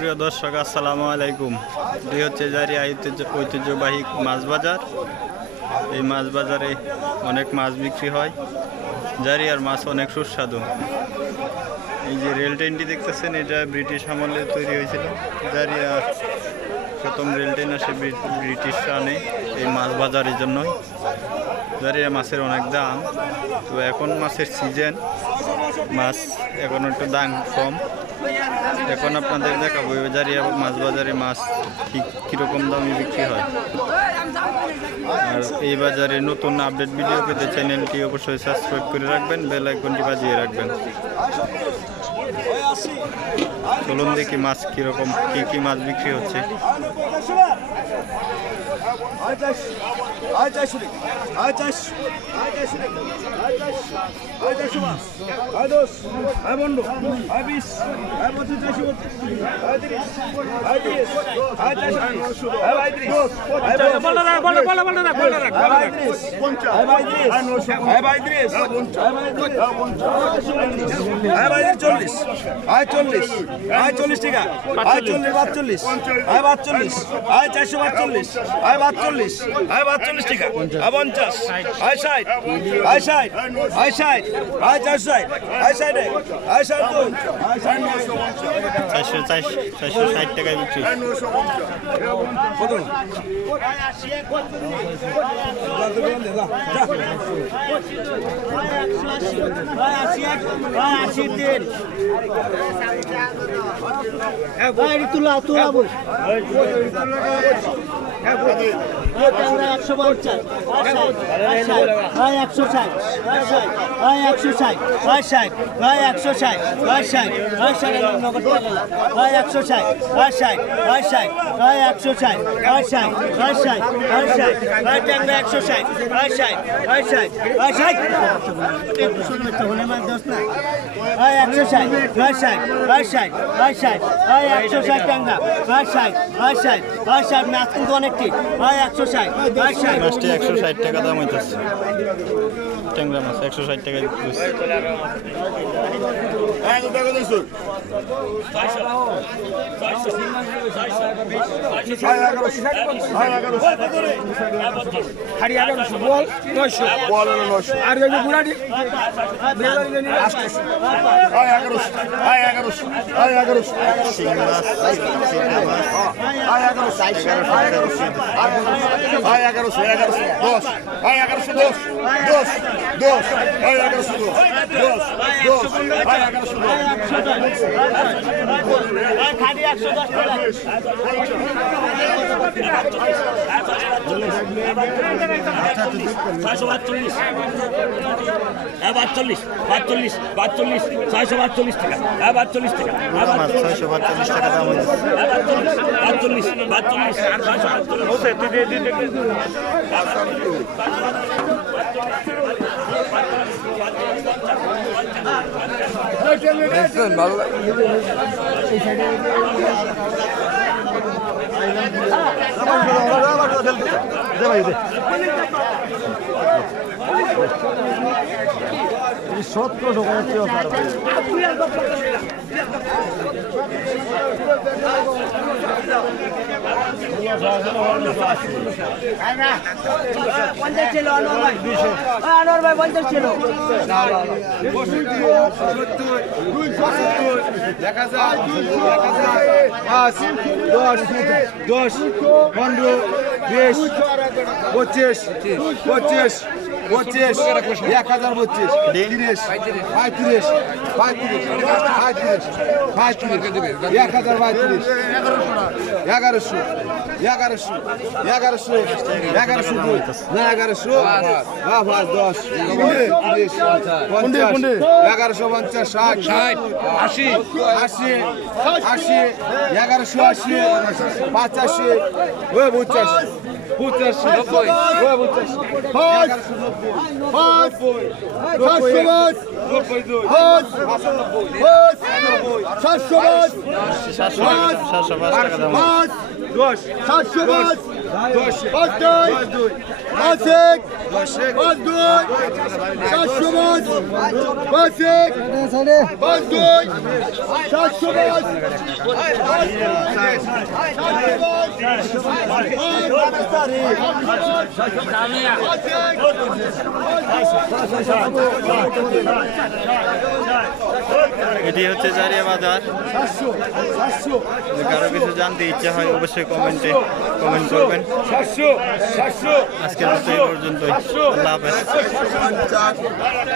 সুপ্রিয় দর্শক, আসসালামু আলাইকুম। এই হচ্ছে জারিয়া ঐতিহ্যবাহী মাছ বাজার। এই মাছ বাজারে অনেক মাছ বিক্রি হয়। জারিয়ার মাছ অনেক সুস্বাদু। এই যে রেল ট্রেনটি দেখতেছেন, এটা ব্রিটিশ আমলে তৈরি হয়েছিল। জারিয়া প্রথম রেল ট্রেন আসে ব্রিটিশরা আনে এই মাছ বাজারের জন্যই। জারিয়া মাছের অনেক দাম, তো এখন মাছের সিজন, মাছ এখন একটু দাম কম। এখন আপনাদের দেখাবো জারিয়া মাছ বাজারে মাছ কীরকম দামে বিক্রি হয়। আর এই বাজারে নতুন আপডেট ভিডিও পেতে চ্যানেলটি অবশ্যই সাবস্ক্রাইব করে রাখবেন, বেল আইকনটি বাজিয়ে রাখবেন। চলুন দেখি মাছ কীরকম, কী মাছ বিক্রি হচ্ছে। টাকায় বিক্রি। তুলা বল 150, 160 টাকা দাম হইতেছে। ট্যাংরা মাছ 160 টাকা পাঁচ দুই পাঁচ এক পাঁচ দুই 400 মাছ পাঁচ এক পাঁচ দুই 400 মাছ এটি হচ্ছে জারিয়া বাজার। যদি কারো কিছু জানতে ইচ্ছা হয় অবশ্যই কমেন্ট করবেন। আজকের মতো এই পর্যন্তই। আল্লাহ হাফেজ।